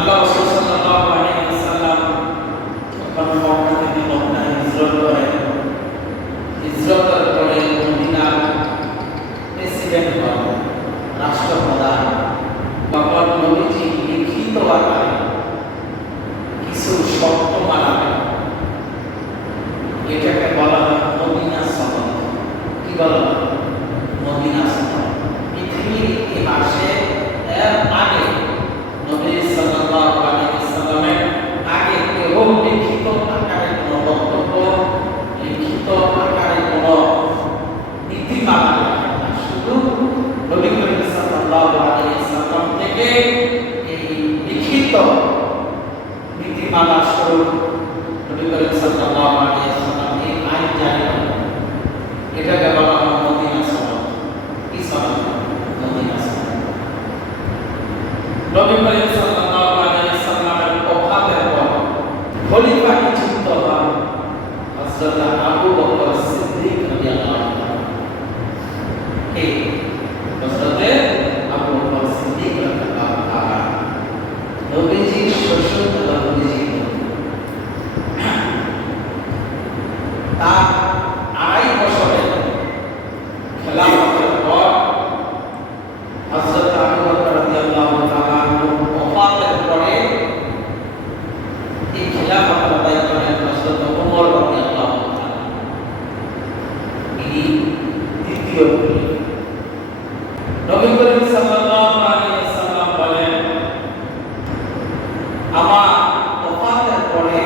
আল্লাহ রাসূল সাল্লাল্লাহু আলাইহি ওয়াসাল্লাম যখন মক্কা থেকে মদিনায় হিজরত করেন, হিজরতের পরে মদিনার প্রেসিডেন্ট হন, রাষ্ট্রপ্রধান, তখন নবীজি লিখিত আকারে কিছু শর্ত মানাবেন। এটাকে বলা হয় মদিনা সনদ। কি বলা হয়? মদিনা সনদ। পৃথিবীর ইতিহাসে এর আগে নবী সাল্লাল্লাহু আলাইহি ওয়াসাল্লামের আগে কেউ লিখিত আকারে কোনো বক্তব্য, লিখিত আকারে কোনো নীতিমালা লেখেন না। শুধু নবী করিম সাল্লাল্লাহু আলাইহি ওয়াসাল্লাম থেকে এই লিখিত নীতিমালা স্বরূপ নবী করিম সাল্লাল্লাহু আলাইহি ওয়াসাল্লাম এই আইন জারি করেন। এটাকে বলা হয় মদিনা সনদ। কি সনদ? মদিনা সনদ। নবী করিম সাল্লাল্লাহু আলাইহি ওয়াসাল্লামের ওফাতের পর খলিফা নিযুক্ত হন হযরত আবু বকর সিদ্দিক রাদিয়াল্লাহু আনহু। কে? হযরত আবু বকর সিদ্দিক রাদিয়াল্লাহু তাআলা নবীজির শ্বশুর এবং নবীজির তার 2.5 বছরের খেলাফতের পর হযরত আবু বকর রাদিয়াল্লাহু তাআলা ওফাতের পরে এই খেলাফতের দায়িত্ব নেন হযরত ওমর রাদিয়াল্লাহু তাআলা। ইনি দ্বিতীয় খলিফা। নবী করিম সাল্লাল্লাহু আলাইহি ওয়াসাল্লাম বলেন, আমার ওফাতের পরে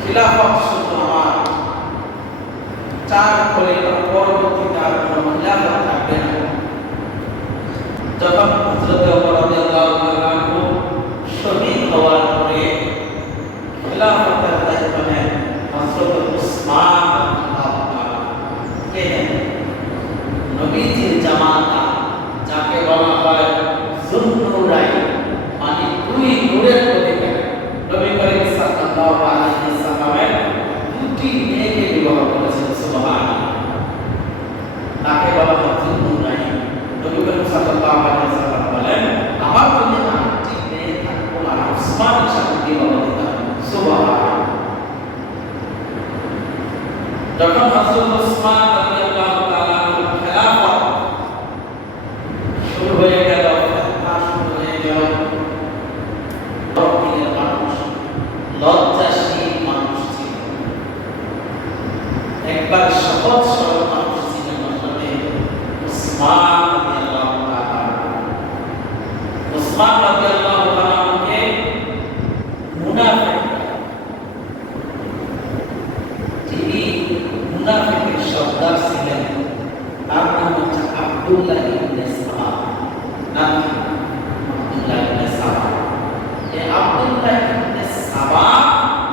খিলাফত শুধু আমার 4 খলিফা, পরবর্তীতে আর কোনো খিলাফত থাকবে না। যখন হযরত ওমর রাদিয়াল্লাহু তাআলা শহীদ হওয়ার পরে খিলাফতের দায়িত্ব নেন হযরত উসমান রাদিয়াল্লাহু তাআলা। কে নেন? নবীজির জামাতা, যাকে বলা হয় যুন্নুরাইন, মানে 2 নূরের অধিকারী। নবী করিম সাল্লাল্লাহু আলাইহি ওয়াসাল্লামের 2টি মেয়েকে বিবাহ করেছেন। সুবহানাল্লাহ। তাকে বলা হয় যুন্নুরাইন। নবী করিম সাল্লাল্লাহু আলাইহি ওয়াসাল্লাম বলেন, আমার যদি 8টি মেয়ে থাকতো আর উসমানের সাথে বিবাহ দিতাম। সুবহানাল্লাহ। যখন হযরত উসমান রাদিয়াল্লাহু তাআলা খেলাফত শুরু হয়ে গেল, শুরু হয়ে গেল, দিনের মানুষ লজ্জাশীল মানুষ ছিল, একবার সহজ সরল মানুষ ছিলেন হযরত উসমান রাদিয়াল্লাহু তাআলা। উসমান রাদিয়াল্লাহু তাআলাকে মুনাফিক, যিনি মুনাফিকের সর্দার ছিলেন, তার নাম হচ্ছে আব্দুল্লাহ ইবনে সাবা। নাম আব্দুল্লাহ ইবনে সাবা। এই আব্দুল্লাহ ইবনে সাবা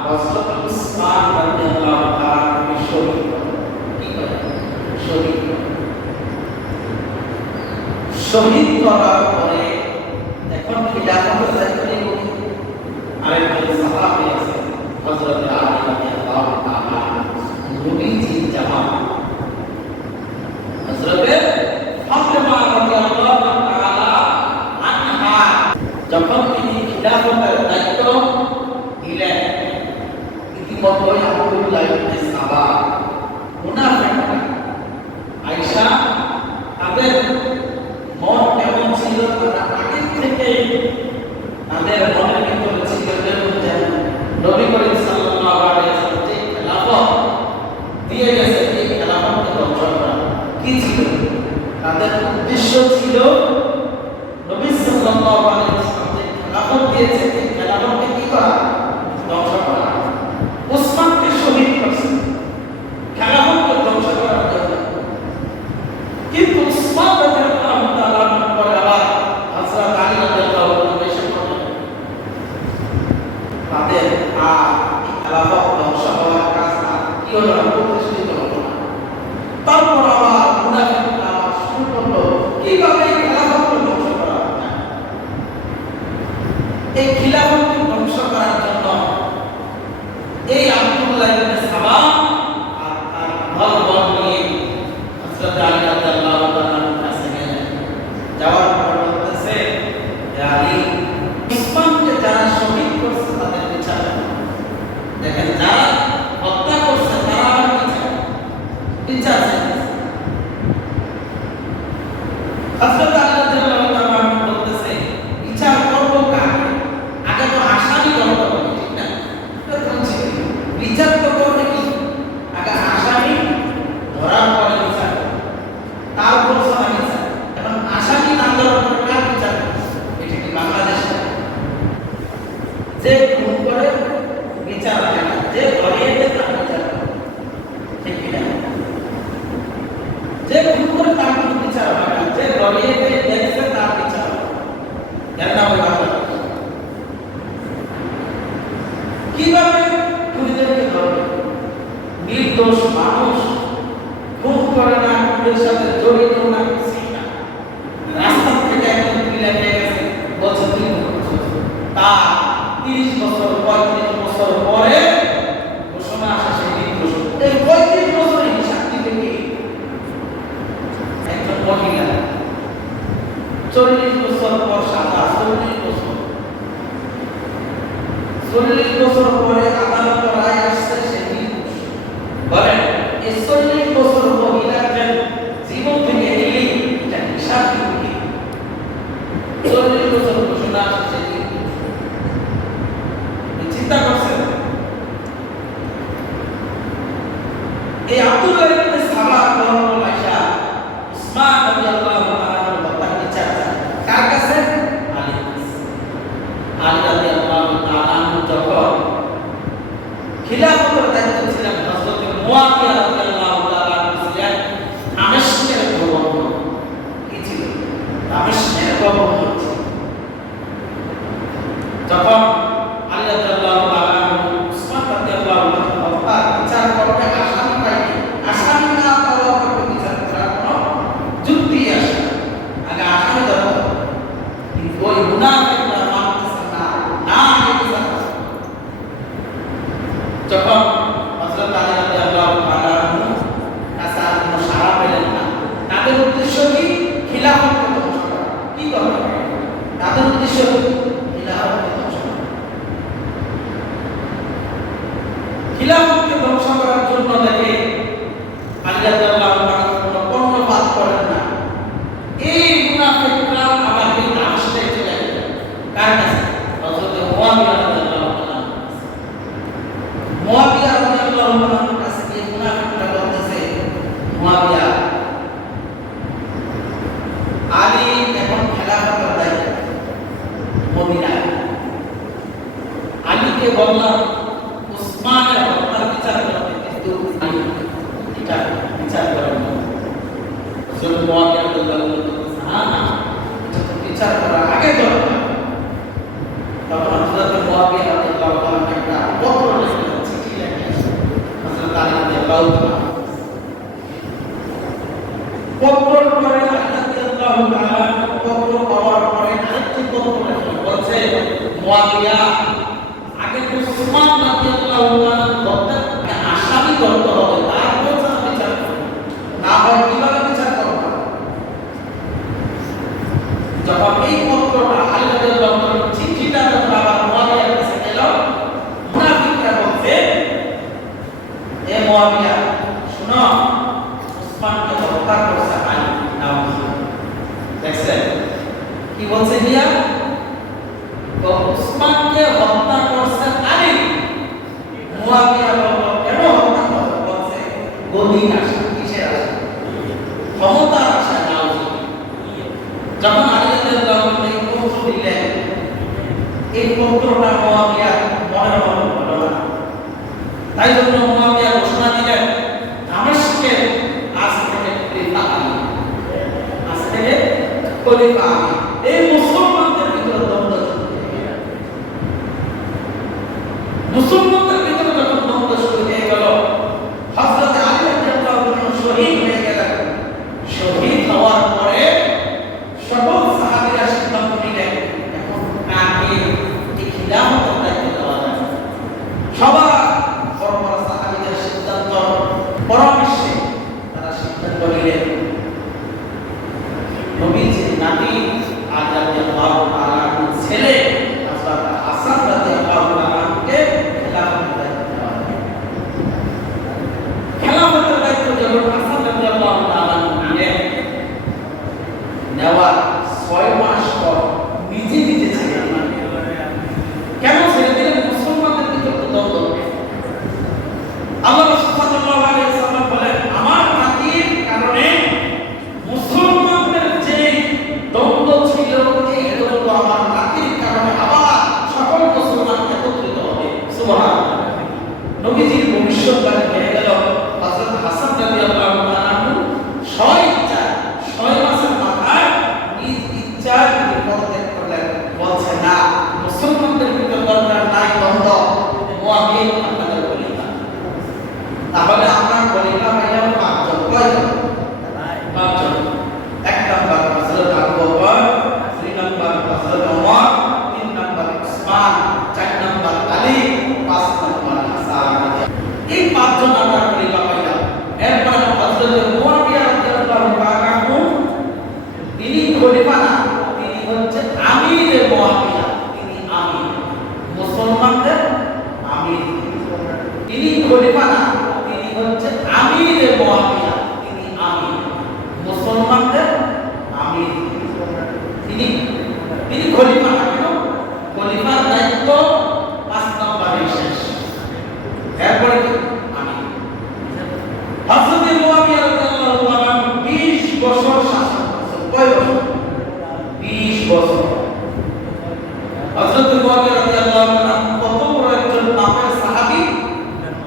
হযরত উসমান রাদিয়াল্লাহু তাআলাকে শহীদ করেন। কি করেন? শহীদ করেন। শহীদ করার পরে এখন খিলাফতের দায়িত্ব নিয়ে আরেকজন সাহাবী আছেন হযরত আলী রাদিয়াল্লাহু তাআলা, নবীজির জামাতা। হযরত ফাতেমা রাদিয়াল্লাহু তাআলা আনহা যখন তিনি খিলাফতের দায়িত্ব নিলেন, ইতিমধ্যে আব্দুল্লাহ ইবনে সাবা মুনাফিক আয়েশা তাদের মন কেমন ছিল, তারা আগে থেকে তাদের মনের ভিতরে ছিল যেন নবী করিম সাল্লাল্লাহু আলাইহি ওয়াসাল্লাম যে খেলাফত দিয়ে গেছে, এই খেলাফতকে ধ্বংস করা। কি ছিল তাদের উদ্দেশ্য? ছিল নবী সাল্লাল্লাহু আলাইহি ওয়াসাল্লাম যে খেলাফত দিয়েছে, এই খেলাফতকে কি করা? ধ্বংস করা। উসমানকে শহীদ করছে খেলাফতকে ধ্বংস করার জন্য। কিন্তু উসমান রাদিয়াল্লাহু তাআলার পরে আবার হযরত আলী রাদিয়াল্লাহু তাআলা এসে পড়লেন। তাদের আর এই খেলাফত ধ্বংস হওয়ার কাজ কি হলো না? প্রতিষ্ঠিত হলো না। তারপর আবার মুনাফিকরা আবার শুরু করলো কিভাবে এই খেলাফতকে ধ্বংস করা যায়। এই খিলাফতকে ধ্বংস করার জন্য এই আব্দুল্লাহ ইবনে সাবা আর তার দলবল নিয়ে হযরত আলী রাদিয়াল্লাহু তাআলার কাছে গেলেন। যাওয়ার পর বলতেছে, হে আলী, যে খুন করে বিচার হয় না, যে ধরিয়ে দেয় তার বিচার হয়, ঠিক কিনা? যে খুন করে তার কোনো বিচার হয় না, যে ধরিয়ে দেয় দেখছে তার বিচার হয়। এর নাম হলো আদালত। কিভাবে খুনিদেরকে ধরবে? নির্দোষ মানুষ, খুন করে না, খুনের সাথে জড়িত না, কিছুই না, রাস্তা থেকে একজন তুলে নিয়ে গেছে, বলছে তুই তা 30 বছর 35 বছর পরে ঘোষণা আসে সে নির্দোষ। এই 35 বছরের হিসাব দিবে কি? একজন মহিলা 40 বছর পর সাজা, 40 বছর পরে আদালত রায় আসছে সে নির্দোষ। বলেন এই 40 বছর মহিলাকে জীবন থেকে নিলেই এটা হিসাব দিবে কি? 40 বছর ঘোষণা আসছে সে নির্দোষ। চিন্তা করছেন? এই আব্দুল্লাহ ইবনে সালাহ রাদিয়াল্লাহু আনহু উসমান রাদিয়াল্লাহু আনহু বাবা বিচার চায় কার কাছে? আলী রাদিয়াল্লাহু তাআলা যখন খিলাফতের দায়িত্ব ছিলেন, হযরত মুয়াবিয়া রাদিয়াল্লাহু তাআলা ছিলেন দামেস্কের গভর্নর। কি ছিল? দামেস্কের গভর্নর ছিল। যখন আলী রাদিয়াল্লাহু তাআলা উসমান রাদিয়াল্লাহু আনহু বিচার করতে আসামি পাইনি, আসামি না পাওয়ার পর বিচার করার কোনো যুক্তি আসে না। আগে আসামি ধরো, কিন্তু ওই মুনাফিকরা মানতেছে না, না বিচার। যখন হযরত আলী রাদিয়াল্লাহু তাআলা কাছে আর কোনো সাড়া পেলেন না, তাদের উদ্দেশ্য কি? খিলাফতকে ধ্বংস করা। কি করবে তাদের উদ্দেশ্য? খিলাফতকে ধ্বংস করা। খিলাফতকে ধ্বংস করার জন্য দেখে আলী রাদিয়াল্লাহু তাআলা কোনো কর্ণপাত করেন না। এই মুনাফিকরা আবার এই দামেস্কে চলে গেল কার কাছে? হযরত মুয়াবিয়া রাদিয়াল্লাহু তাআলা। মুয়াবিয়া রাদিয়াল্লাহু তাআলার কাছে গিয়ে মুনাফিকরা বলতেছে, মুয়াবিয়া, আলী এখন খেলাফতের দায়িত্ব মদিনায়। আলীকে বললাম উসমানের হত্যার বিচার করতে, কিন্তু আলী এটা বিচার করেন না। হযরত মুয়াবিয়া রাদিয়াল্লাহু তাআলা না, এটা তো বিচার করার আগে দরকার। তখন হযরত মুয়াবিয়া রাদিয়াল্লাহু তাআলা একটা পত্র লিখলেন, চিঠি লিখলেন হযরত আলী রাদিয়াল্লাহু তাআলা। পত্র পড়ে আলী রাদিয়াল্লাহু তাআলা পত্র পাওয়ার পরে আরেকটি পত্র লিখলেন, বলছে মুয়াবিয়া, আগে তো উসমান রাদিয়াল্লাহু তাআলা হত্যাকে আসামি করতে হবে, তারপর বিচার করবে, না হয় কিভাবে বিচার করবে? যখন এই পত্রটা আলী রাদিয়াল্লাহু তাআলা চিঠিটা যখন আবার মুয়াবিয়ার কাছে গেল, মুনাফিকরা বলছে, এ মুয়াবিয়া শুনো, উসমানকে হত্যা করছে আলী। দেখছেন কি বলছে? মিয়া উসমানকে হত্যা করছে আলী। মুয়াবিয়া বলল, কেন হত্যা করছে? বলছে গদির আশা। কিসের আশা? ক্ষমতার আশা। যখন আলী রাদিয়াল্লাহু তাআলা এই পত্র দিলেন, এই পত্রটা মুয়াবিয়া মনের মতো হলো না। তাই জন্য মুয়াবিয়া ঘোষণা দিলেন, দামেস্কের আজ থেকে খলিফা আলী, আজ থেকে খলিফা আলী। এই মুসলমানদের ভিতরে দ্বন্দ্ব শুরু হয়ে গেল। মুসলমানদের ভিতরে যখন দ্বন্দ্ব শুরু হয়ে গেল, হযরত আলী রাদিয়াল্লাহু তাআলা শহীদ হয়ে গেলেন। শহীদ হওয়ার পরে সকল সাহাবীরা সিদ্ধান্ত নিলেন, এখন কাকে এই খিলাফতের দায়িত্ব দেওয়া যায়। সবার সর্বরা সাহাবীদের সিদ্ধান্ত পরামর্শে তারা সিদ্ধান্ত নিলেন, নবীজির নাতি আলী রাদিয়াল্লাহু তাআলার ছেলে হযরত হাসান রাদিয়াল্লাহু তাআলাকে খিলাফত হযরত মুআবিয়া রাদিয়াল্লাহু তাআলা কত বড় একজন পাপের সাহাবী।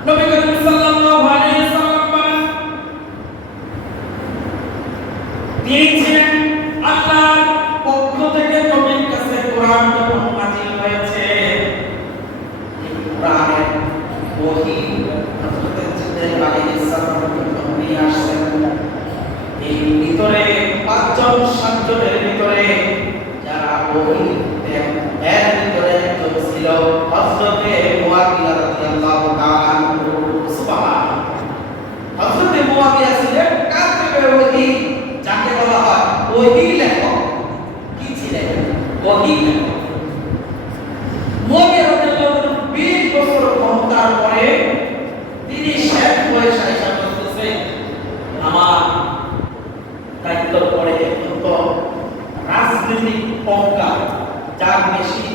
নবী করিম সাল্লাল্লাহু আলাইহি ওয়াসাল্লাম বলেন তিনি ছিলেন আল্লাহর পক্ষ থেকে নবীর কাছে কোরআন যখন নাযিল হয়েছে, এই কোরআনের ওহী হযরত জিবরাইল আলাইহিস সালাম যখন নিয়ে আসছেন, এই ভিতরে পাঁচজন সাতজনের ভিতরে যারা ওহী এর ভিতরে একজন ছিল হযরত মুআবিয়া রাদিয়াল্লাহু তাআলা আনহু। সুবহানাল্লাহ। হযরত মুআবিয়া ছিলেন কাতিবে ওহী, যাকে বলা হয় ওহী লেখক। কি ছিলেন? ওহী লেখক। মুআবিয়া রাদিয়াল্লাহু তাআলা 20 বছর ক্ষমতার পরে তিনি শেষ বয়সে এসে বলতেছে, আমার দায়িত্ব পড়ে অত্যন্ত রাজনৈতিক পঙ্কা, যার বেশি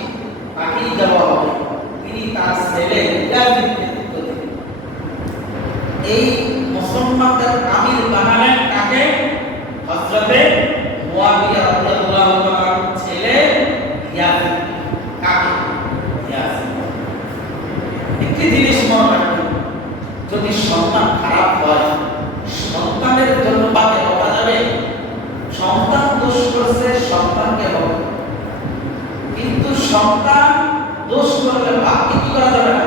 পাঠিয়ে দেওয়া হবে, তিনি তার ছেলে ইয়াজিদকে নেতৃত্ব দিলেন। এই মুসলমানদের আমির বানালেন কাকে? হযরতে মুআবিয়া রাদিয়াল্লাহু তাআলার ছেলে ইয়াজিদ। কাকে? ইয়াজিদ। একটি জিনিস মনে রাখবেন, যদি সন্তান খারাপ হয়, সন্তানের জন্য বাকে বলা যাবে? সন্তান দোষ করছে, সন্তানকে বলা, কিন্তু সন্তান দোষ করলে বাপকে কি করা যাবে না?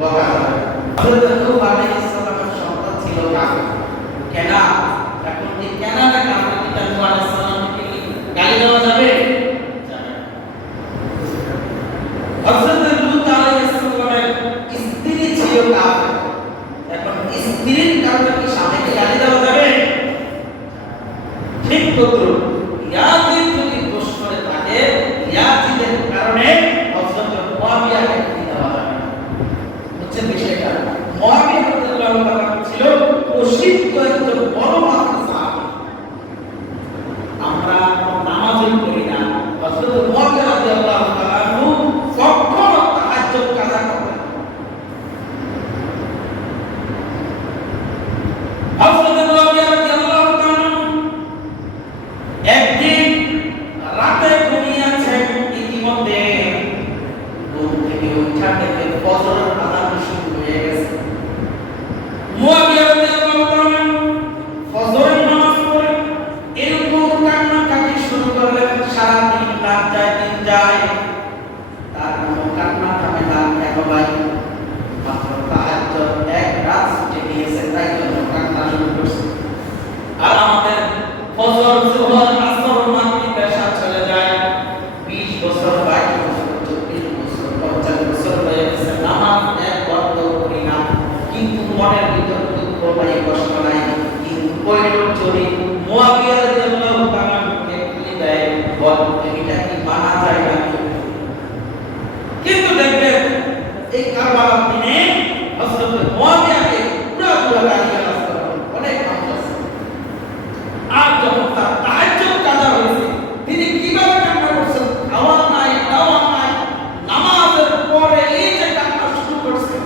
বলা যাবে। হযরত নূহ আলাইহিস সালামের সন্তান ছিল কাফের, কেনা। এখন এই কেনাটা কাফের, এটা নূহ আলাইহিস সালামকে গালি দেওয়া যাবে? যাবে। হযরত লূত আলাইহিস সালামের স্ত্রী ছিল কাফের, এখন স্ত্রীর কারণে কি স্বামীকে গালি দেওয়া যাবে? ঠিক তদ্রুপ ইয়াজিদ যদি দোষ করে থাকে, ইয়াজিদের কারণে হযরত মুআবিয়াকে গালি দেওয়া যাবে না। বুঝছেন বিষয়টা? মুআবিয়া রাদিয়াল্লাহু তাআলা ছিল প্রসিদ্ধ একজন বড় মাপের সাহাবী। আমরা নামাজই পড়ি না, হযরত মুআবিয়া রাদিয়াল্লাহু তাআলা কখনো তাহাজ্জুদ কাজা করতেন না। হযরত মুআবিয়া রাদিয়াল্লাহু তাআলা একদিন রাতে ঘুমিয়েছেন, ইতিমধ্যে ঘুম থেকে উঠা থেকে ফজরের আযান শুরু হয়ে গেছে। মুআবিয়া রাদিয়াল্লাহু তাআলা ফজরের নামাজ পড়ে এরকম কান্নাকাটি শুরু করলেন। সারা দিন রাত যায়, দিন যায়, তার কোনো কান্না থামে না। কেন ভাই? মাত্র তাহাজ্জুদ এক রাত ছুটে গিয়েছে, তাই জন্য কান্না শুরু করছে। আর আমাদের ফজর, যোহর, আসর, মাগরিব, এশা চলে যায় 20 বছর, 22 বছর, 24 বছর, 50 বছর হয়ে গেছে, নামাজ এক ওয়াক্ত করি না, কিন্তু মনের ভিতর দুঃখ নাই, কষ্ট নাই। কিন্তু পরিণত যদি মুআবিয়া রাদিয়াল্লাহু তাআলা কে খুলে দেয়, বল এটা কি মানা যায় না? কিন্তু দেখবেন এই কারবালার দিনে হযরত মুআবিয়াকে পুরো গালি-গালাজ করা হলো, অনেক মানুষ আছে। আর যখন তার তাহাজ্জুদ কাজা হয়েছে, তিনি কিভাবে কান্না করছেন? খাওয়ার নাই, দাওয়ার নাই, নামাজের পরে এই যে কান্না শুরু করছে।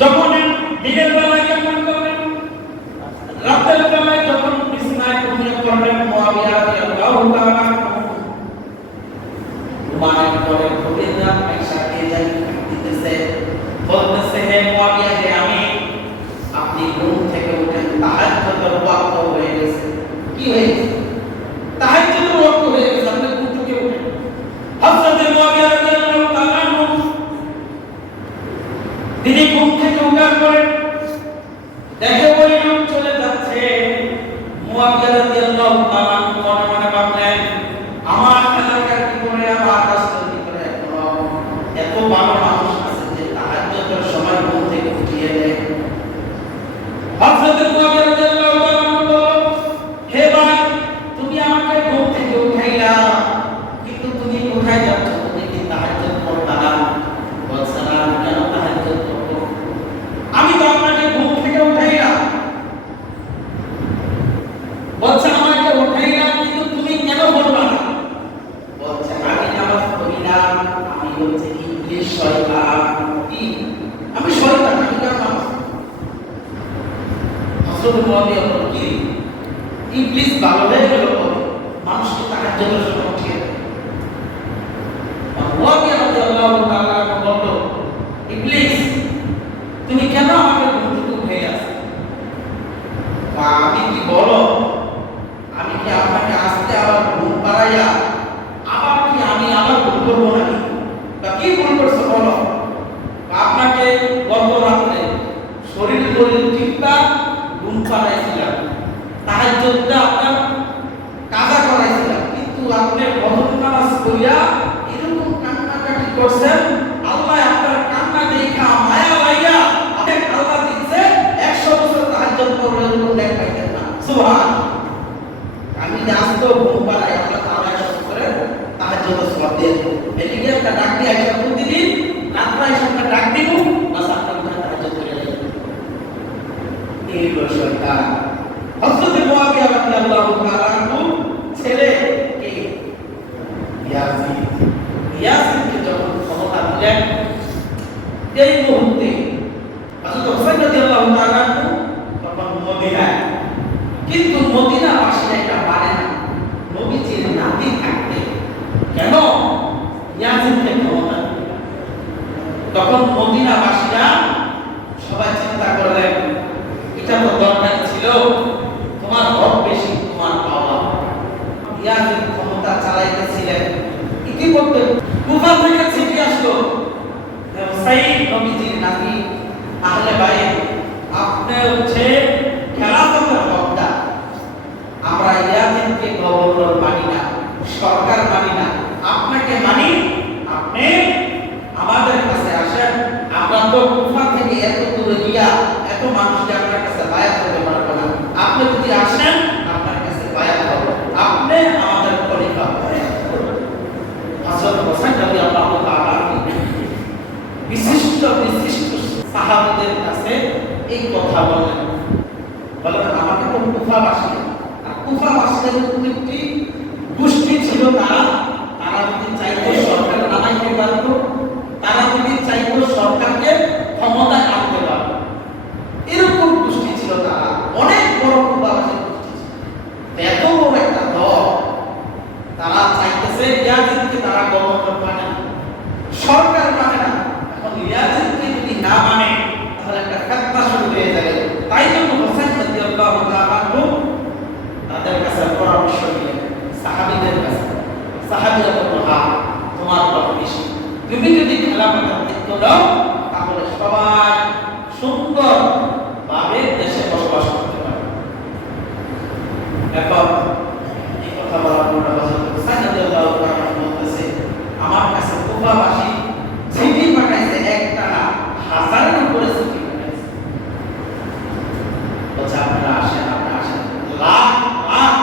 যখন দিনের বেলায় কান্না করলেন, রাতের বেলায় যখন বিছানায় ঘুমিয়ে পড়লেন, মুআবিয়া রাদিয়াল্লাহু তাআলা ঘুমানোর পরে গভীর রাত আয়েশা কে জানি দিতেছে, বলতেছে, হে মুআবিয়া, হে আমি, আপনি ঘুম থেকে উঠেন, তাহাজ্জুদের ওয়াক্ত হয়ে গেছে। কি হয়েছে? তাহাজ্জুদের ওয়াক্ত হয়ে গেছে, আপনি ঘুম থেকে উঠেন। হযরত মুআবিয়া রাদিয়াল্লাহু তাআলা তিনি ঘুম থেকে উঠার পরে দেখে ওই লোক চলে যাচ্ছে। মুআবিয়া রাদিয়াল্লাহু তাআলা মনে মনে ভাবলেন, আমার এলাকার ভিতরে, আমার রাস্তার ভিতরে এত ভালো মানুষ আছে যে তাহাজ্জুদের সময় ঘুম থেকে উঠিয়ে দেয়। হযরত মুআবিয়া রাদিয়াল্লাহু তাআলা বলল, হে ভাই, তুমি আমাকে ঘুম থেকে উঠাইলা, কিন্তু তুমি কোথায় যাচ্ছ? তুমি কি তাহাজ্জুদ পড়বা না? বলছে, না, কেন তাহাজ্জুদ পড়ব? আমি তো আপনাকে ঘুম থেকে উঠাইলাম। বলছে, আমাকে উঠাইলাম, কিন্তু তুমি কেন পড়বা না? বলছে, আমি নামাজ পড়ি না, আমি হচ্ছে ইবলিস, শয়তান। কি? আমি শয়তান, আমি কেন নামাজ? হযরত মুআবিয়া বলল, কি ইবলিস ভালো হয়ে গেল? মানুষকে তাহাজ্জুদের সময় ইবলিস তুমি কেন আমাকে ঘুম থেকে উঠাইয়াছ? আমি কি বলো, আমি কি আপনাকে আসতে আবার ঘুম পাড়াইয়া আবার কি আমি আবার ভুল করবো নাকি? বা কি ভুল করছো বলো? আপনাকে গত রাত্রে শরীর ঠিকঠাক ঘুম পাড়াইছিলাম, তাহাজ্জুদটা আপনার কাজা করাইছিলাম, কিন্তু আপনি ফজর নামাজ পড়িয়া এরকম কান্নাকাটি করছেন। আল্লাহ আপনার কান্না দেখা মায়া লাইয়া আপনাকে আল্লাহ দিচ্ছে 100 বছর তাহাজ্জুদ পড়লে এরকম দেখ পাইতেন না। সুবহানাল্লাহ। আমি যে আসতো ঘুম পাড়াই আল্লাহ তাআলা 100 বছরের তাহাজ্জুদের সওয়াব দিয়ে এদিকে একটা ডাক দিয়ে আইসা প্রতিদিন রাত্রে আইসা একটা ডাক দিব, বাস আপনার তাহাজ্জুদ করে যাবেন। এই হলো শয়তান। হযরত মুআবিয়া রাদিয়াল্লাহু তাআলা আনহু ছেলে কে ইয়াজিদকে যখন ক্ষমতা দিলেন, এই মুহূর্তে হযরত হুসাইন রাদিয়াল্লাহু তাআলা আনহু তখন মদিনায়, কিন্তু মদিনাবাসীরা এটা মানে না নবীজির নাতি থাকতে কেন ইয়াজিদকে ক্ষমতা দিলেন। তখন মদিনাবাসীরা সবাই চিন্তা করলেন এটা তো দরকার ছিল, তোমার হক বেশি তোমার পাওয়া। ইয়াজিদ ক্ষমতা চালাইতেছিলেন, ইতিমধ্যে কুফা থেকে চিঠি আসলো, হুসাইন নবীজির নাতি আহলে বাইত, আপনি হচ্ছে খেলাফতের হকদার, আমরা ইয়াজিদকে গভর্নর মানি না, সরকার মানি না, আপনাকে মানি, আপনি আমাদের কাছে আসেন। আমরা তো কুফা থেকে এত দূরে গিয়া এত মানুষকে আপনার কাছে বায়াত করতে পারবো না, আপনি যদি আসেন আপনার কাছে বায়াত হবে, আপনি আমাদের খলিফা হবেন। হযরত হুসাইন রাদিয়াল্লাহু তাআলা বিশিষ্ট সাহাবীদের কাছে এই কথা বলেন, আমাকে তো কুফাবাসী, আর কুফাবাসীদের একটি গোষ্ঠী ছিল, তারা যদি চাইতো সরকার নামাইতে পারতো, তারা যদি চাইতো সরকারকে ক্ষমতায় আনতে পারতো, এরকম গোষ্ঠী ছিল তারা, অনেক বড় কুফাবাসীর গোষ্ঠী ছিল। এত বড় একটা দল, তারা চাইতেছে ইয়াজিদকে তারা গভর্নর মানে না, সরকার মানে না। এখন ইয়াজিদকে যদি না মানে তাহলে একটা ফিতনা শুরু হয়ে যাবে। তাই জন্য হুসাইন রাদিয়াল্লাহু তাআলা তাদের কাছে পরামর্শ নিলেন, সাহাবীদের কাছে। সাহাবীরা বলল, হ্যাঁ তোমার কথা বেশি, তুমি যদি খেলাফতের দায়িত্ব দাও তাহলে সবাই সুন্দর ভাবে দেশে বসবাস করতে পারবে। এখন এই কথা বলার পর হযরত হুসাইন রাদিয়াল্লাহু তাআলা বলতেছে, আমার কাছে কুফাবাসী চিঠি পাঠাইছে, একটা না হাজারের উপরে চিঠি পাঠাইছে, বলছে আপনারা আসেন, আপনারা আসেন, লাখ লাখ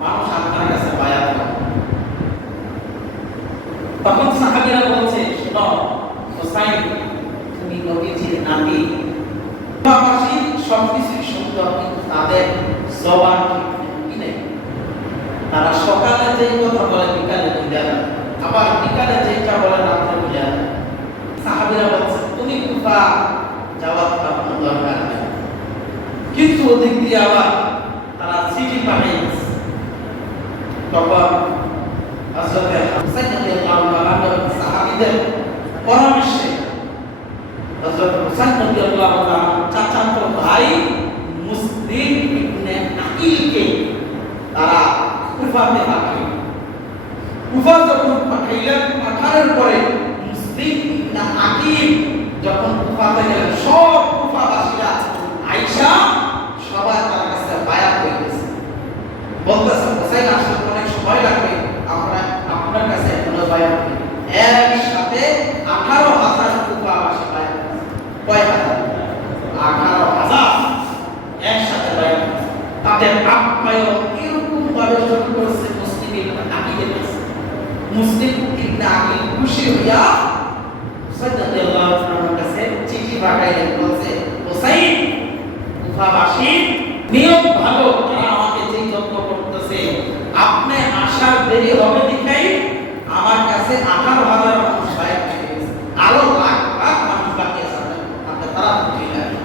মানুষ আপনার কাছে বায়াত করে। তখন সাহাবীরা বলছে, শোনো হুসাইন, তুমি নবীজির নাতি, কুফাবাসী সবকিছু সুন্দর, কিন্তু তাদের জবান কি নেই, তারা সকালে যেই কথা বলে বিকালে বুঝে না, আবার বিকালে যেটা বলে রাত্রে বুঝে না। সাহাবীরা বলছে, তুমি কুফা যাওয়ার কোনো দরকার নেই, কিন্তু ওদিক দিয়ে আবার তারা চিঠি পাঠিয়েছে। তখন হযরত হুসাইন রাদিয়াল্লাহু তাআলা সাহাবীদের পরামর্শে হযরত হুসাইন রাদিয়াল্লাহু তাআলা চাচাতো ভাই মুসলিম ইবনে আকিলকে তারা কুফাতে পাঠাইলেন। কুফা যখন পাঠাইলেন, পাঠানোর পরে মুসলিম ইবনে আকিল যখন কুফাতে গেলেন, সব কুফাবাসীরা আয়েশা সবাই তার কাছে বায়াত হয়ে গেছে, বলতেছে হুসাইন আসলে অনেক সময় লাগবে, আমরা আপনার কাছে এখনো বায়াত হই। একসাথে 18,000 কুফাবাসী বায়াত হয়েছে। কয় হাজার? 18,000 একসাথে বায়াত হয়েছে। তাদের আপ্যায়ন এরকম ভাবে শুরু করেছে মুসলিম ইবনে আকিলের কাছে। মুসলিম ইবনে আকিল খুশি হইয়া হুসাইন রাদিয়াল্লাহু তাআলার কাছে চিঠি পাঠাইলেন, বলছে হুসাইন, কুফাবাসী নিয়ম ভালো, তারা আমাকে যে যত্ন করতেছে, আপনি আসার দেরি হবে দেখাই আমার কাছে 18,000 মানুষ বায়াত হয়ে গেছে, আরো লাখ লাখ মানুষ বাকি আছে, আপনি তারা চিঠি লাগবে।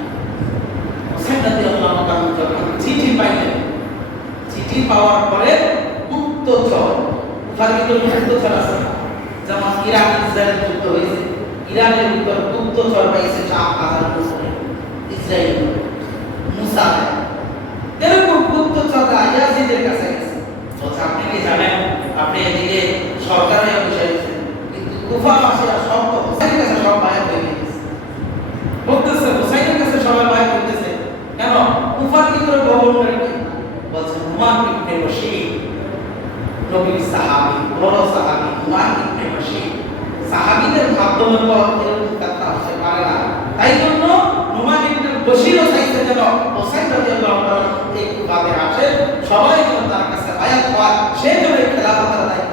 হুসাইন রাদিয়াল্লাহু তাআলা যখন চিঠি পাইলেন, চিঠি পাওয়ার পরে গুপ্তচর, কুফার ভিতরে গুপ্তচর আছে, যেমন ইরাক ইসরায়েল যুদ্ধ হয়েছে, ইরানের উপর গুপ্তচর পাইছে 4000 বছরে ইসরায়েল মুসা এরকম গুপ্তচররা ইয়াজিদের কাছে গেছে। বলছে আপনি কি জানেন আপনি এদিকে সরকারে বসাইছেন কিন্তু কুফাবাসীরা সব তো হুসাইনের কাছে সব বায়াত হয়ে গেছে। বলতেছে হুসাইনের কাছে সবাই বায়াত করতেছে কেন? কুফার ভিতরে গভর্নর কি বলছে নুমান ইবনে বশীর নবীর সাহাবী বড় সাহাবী নুমান ইবনে বশীর সাহাবীদের মাধ্যমে তো এরকম কথা হতে পারে না। তাই জন্য নুমান ইবনে বশীরও চাইছে যেন হুসাইন রাদিয়াল্লাহু তাআলা এই কুফাতে আসে সবাই যেন তার কাছে বায়াত হয়, সে যেন খেলাফতের দায়িত্ব